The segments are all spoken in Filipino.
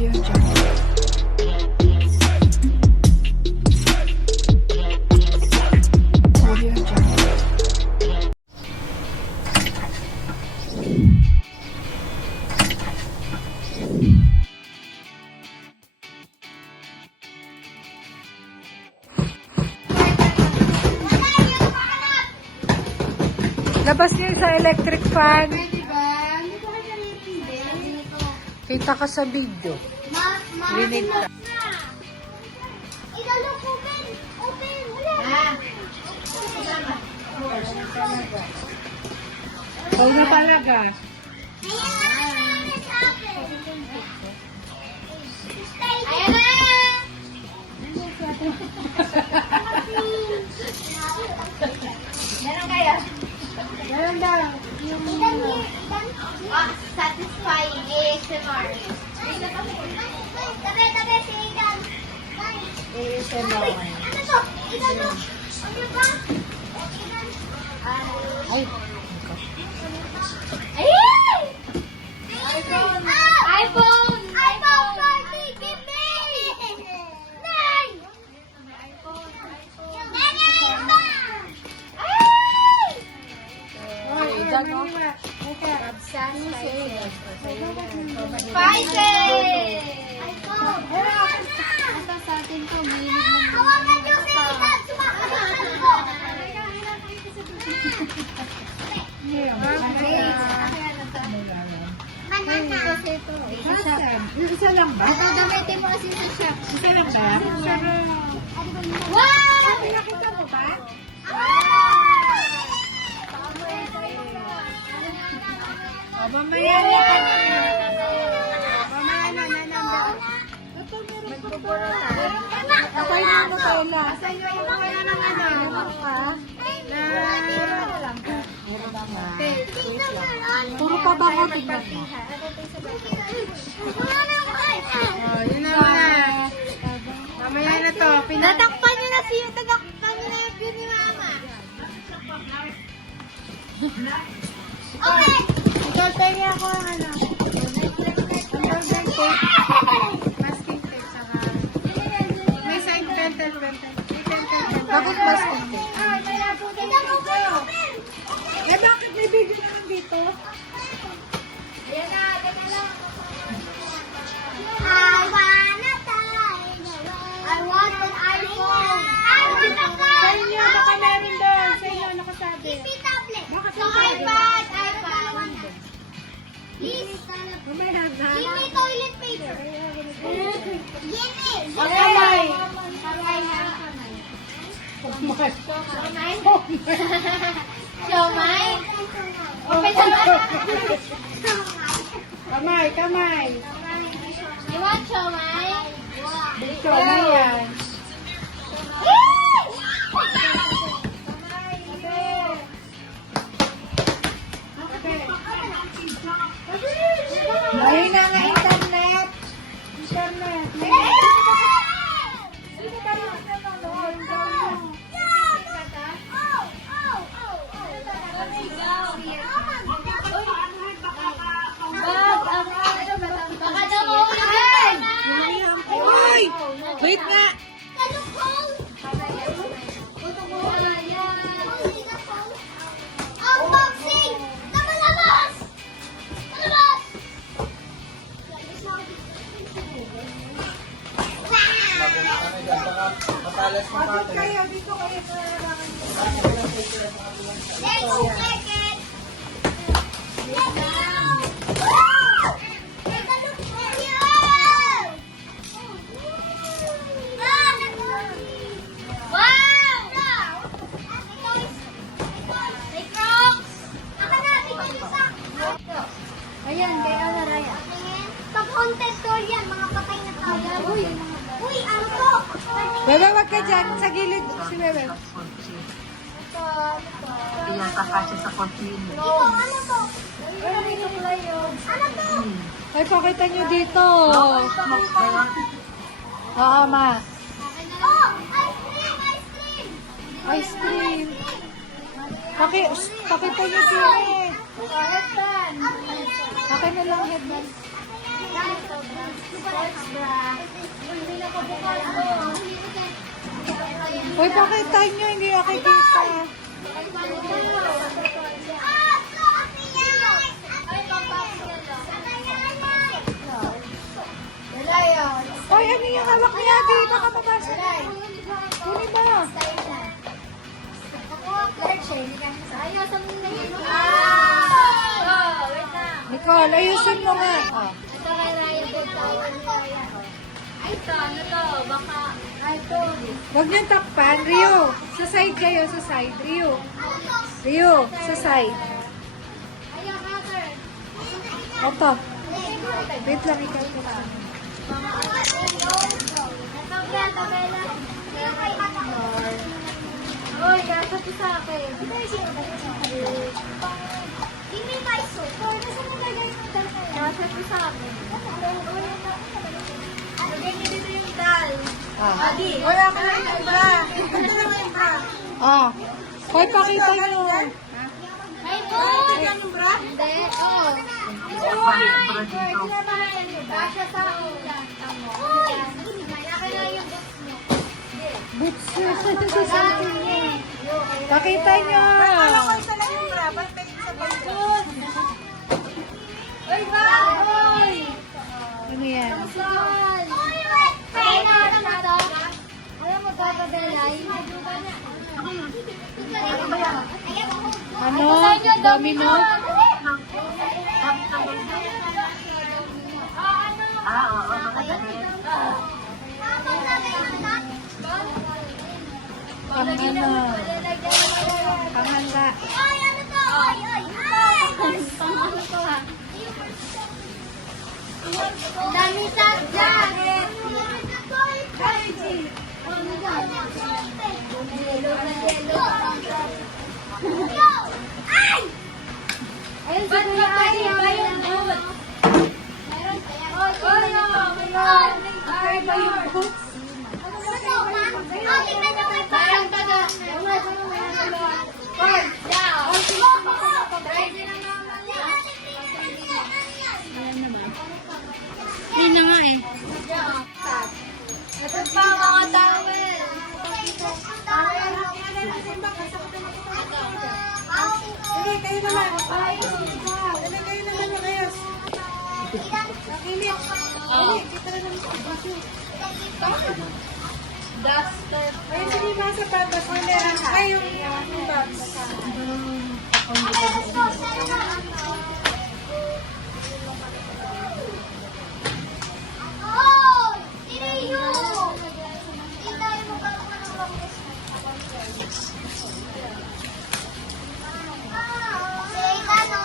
Audio Jungle. Audio Jungle. Labas niyo sa electric fan. Pwede ba? Hindi ko kaya naririnig. Kita ka sa video. Rinig ka. Idalo, open! Open! Wala! Ikaw na talaga. Ayan na! Meron kaya? Meron daw. Satisfying ASMR. Tabi, sigan. ASMR. Ano to? Idalo. Ano ba? Ay. Ayun! iPhone! iPhone 40! Give me! Nine! Ay, dano. Spices! iPhone! Ito sa atin to, may hawakan nyo si Ikan! Sumakalitan ko! Banana! Isa lang ba? Ito, gamitin mo kasi sa shop. Isa lang ba? Wow! Nakita mo ba? Mamaya na ka na. Mamaya na nananda. Ako'y na ano kayo na. Sa'yo yung kaya na nananda ka. Puro pa ba ko tignan mo? Yun na nga. Mamaya na to. Tatakpan nyo na siya. Tatakpan nyo na yung view ni Mama. Okay! Ikaw, tayo ako ang ano. Ang golden tape. Masking tape saka. May side pentel. Bakit masking tape? Eh, bakit may video naman dito? Ayan na, ganda lang. I wanna die. I want an iPhone. I want a car. Sa inyo, baka meron doon. Sa inyo, nakasabi. TV tablet. Bakit So, ang iPad. Please. Mamaya na. Give me toilet paper. Give me. Ang kamay. Kamay na. Kamay. Kamay? Siomay? Open siomay? Kamay. You want siomay? Dito, yan. Mahina nga internet. Baka na maulan. Uy! Wait nga! Unboxing! Namalabas! Malabas! Pasok kayo, dito kayo sa Let's check it! Let's go! Wow! Take a look at you! Wow! May Crocs! Aka na, bigyan isa! Ayan, kay Ana Raya. Pag haunted store yan, mga patay na tao. Uy, ano to? Bebe, wag ka dyan. Sa gilid. Si Bebe. Ito, Yan, kakasya sa container. Ito, ano to? Ano to? Ay, pakita nyo dito. Oo, ma. Oh, ice cream, ice cream! Ice cream. Pakita nyo dito eh. Headband! Akin na lang headband. Uy, pakitahin nyo, hindi nakikita. Uy, ano yung hawak niya? Di, baka mabasa. Kunin mo. Nicole, ayusin mo nga. Oh. Huwag niyong takpan. Rio, sa side kayo, sa side. Rio, sa side. Opo. Wait lang, ikaw ko pa. Uy, gasa po sa akin. Hindi may paiso. Nasa nalagay mo dal kaya? Gasa po sa akin. Lagay niyo dito yung dal. Adi. Wala ka lang yung bra. Ito lang yung bra. Ah. Hoy, pakita nyo. Ay, boy! Yung bra? Hindi, oo. Bra dito. Gasa sa akin yan. Uy! Kaya na yung boots mo. Boots. Sa akin eh. Pakita nyo. Isa lang yung bra. Ba't may isa pa yun? Uy, boy! Ano yan? Ay, na to. Alam mo, kakabelay. Ano? Domino? Oo, mga damit. Pang-ano? Pang-handa. Ay, ano to? Ay, ay, ay! Dami sa jacket. Ay! Ayun sa kuya ay ayun. Meron Ay, ba yung boots? tingnan nyo may parang taga. Yun na nga eh. Ito pa mga towel. Hindi, kayo naman. Hindi, kayo naman yung ayos. Nakilit. Hindi, kita na naman sa baso. Duster. Ay, hindi ba sa patas? Wala. Ay, yung box. Oh! Tiriyo! Tintay mo ba ako ng longest? Seyda, no?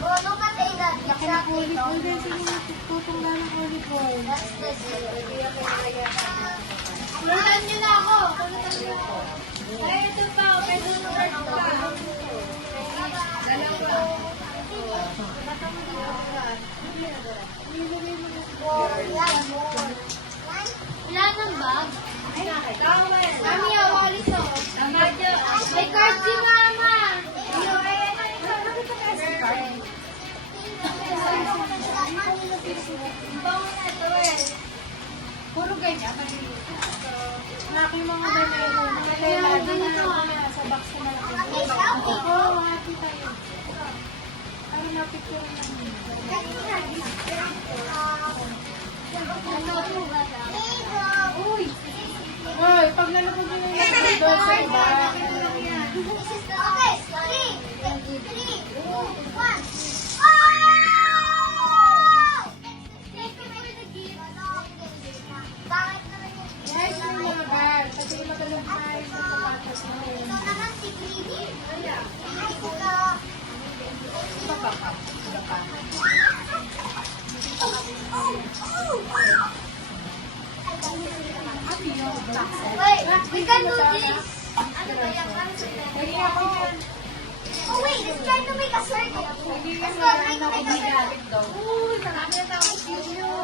Bono ka, Seyda. Laki na volleyball din. Sino natututong na ng volleyball? Pulutan niyo na ako. Pulutan niyo ako. Ay, ito pa. May sunod pa. Dalawa. Ilan ang bag? Towel. Mami, awali to. May card si Mama. Puro ganyan. Laki mga banero. Mga tela. Sa box ko na lang. Oo, happy tayo. Ay, napicture namin. Uy! Uy, pag nalapag nyo na yung doon sa iba. Okay, 3, 2, 1. Bakit naman yun? Guys, yung mga bag. Kasi matalang tayo sa sapatos na yun. Ito naman si Greedy. Ay, ito. Wait, we can do this. Ano ba yan? Pwede ako yan. Oh wait, let's try to make a circle. Pwede yung Let's mga go anak ko make a circle. dito. Uy, marami na tao sa inyo. Ay,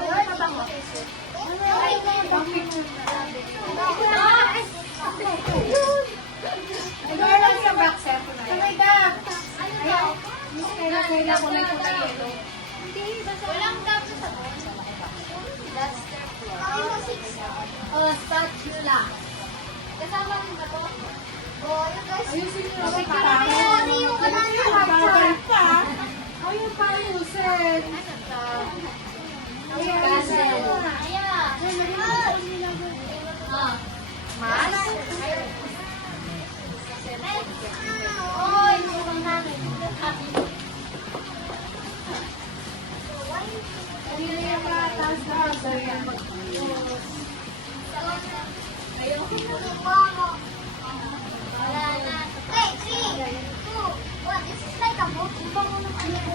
lang yung box set ko na. Ayaw. Miss Kayla ko lang ito kayo. Hindi, basta. Walang tap sa sabon. That's their floor. Oh, spatula. Kasama rin ba to? Oh, yun guys. Ayusin niyo Okay, para. kaya yung wala na. Bawal pa. Ayun pa ayusin. Ayan, Cancel. ayan. Ah. Mas? Oy, mukhang namin. Hindi na yung mataas na hazard yan. Wala na. 3, 2, 1. This is like a boat. Ibang mo ng ano ko.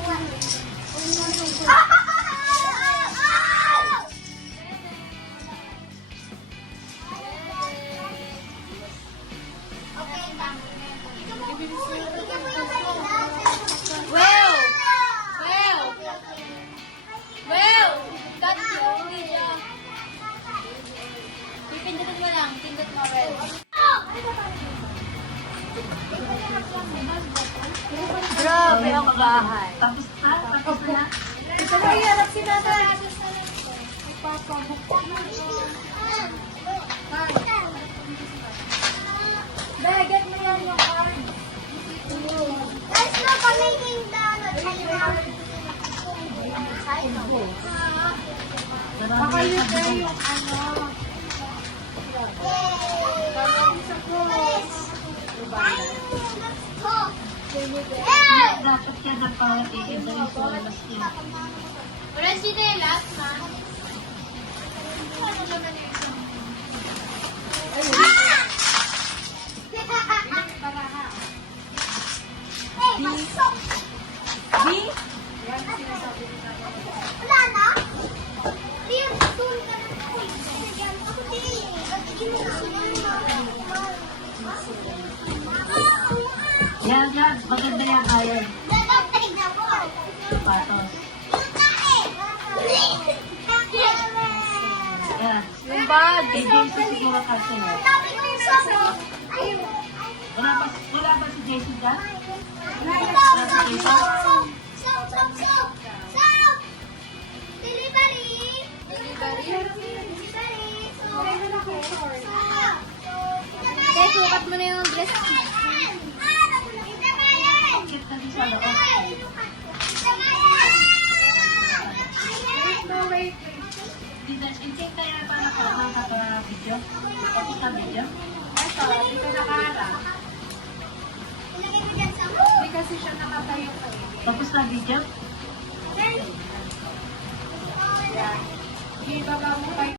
Okay, tama. Well! Well! Well! Cut yung video. Pipindutin mo lang. Pindot mo, well. Grabe ang bahay. Tapos na, tapos na. Ito na iharap si Nanay. Baget mo yan yung card. Let's look at making Baka yun na yung ano. Dapat yan ang pangatikin na yung sulas niya. Wala si Delas, ma. B? Wala na? Liam, tulog ka na. Uy, sinagyan mo ako din. Hindi mo na Yan, yan. Maganda yan, ayan. Dadagdag na ko. Patos. Yan. Yung bag. Kay Jason siguro kasi yan. Sabi ko yung sobo. Ayun. Wala ba si Jason dyan? Kaya sukat mo na yung dress. Bakit kasi sa loob? No, wait. Hindi kaya pa nakaka-video? Tapos na video? Ito, dito nakaharap. Hindi kasi siya nakatayo pa eh. Tapos na video? Ibaba mo kayo.